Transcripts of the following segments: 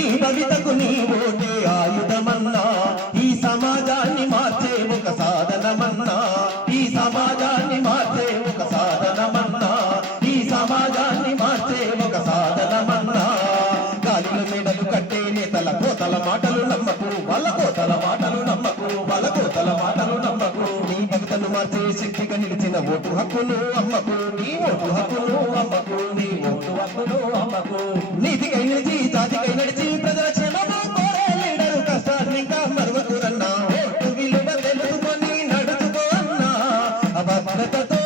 నీ కవితకు నీవోటే ఆయుధమన్నా ఈ సమాజాన్ని మార్చే ఒక సాధనమన్నా ఈ సమాజాన్ని మార్చే ఒక సాధనమన్నా ఈ సమాజాన్ని మార్చే ఒక సాధనమన్నా. గాలిలో మెడలు కట్టే నేతల కోతల మాటలు నమ్మకు వాళ్ళ కోతల మాటలు నమ్మకు వాళ్ళ కోతల మాటలు నమ్మకు. నీ భక్తను మార్చే శక్తిగా నిలిచిన ఓటు హక్కును అమ్మకు నీ ఓటు హక్కును అమ్మకు నీ ఓటు హక్కును అమ్మకు. నీతికై నిలిచి ಭಾರತದ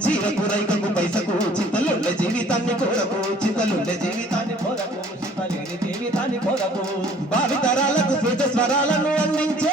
జీవకు రైతుకు పైసకు చిత్తలుళ్ళ జీవితాన్ని కోరకు చిత్తలుళ్ళ జీవితాన్ని కోరకు జీవితాన్ని కోరకు. భావితరాలకు స్వీత స్వరాలను అందించే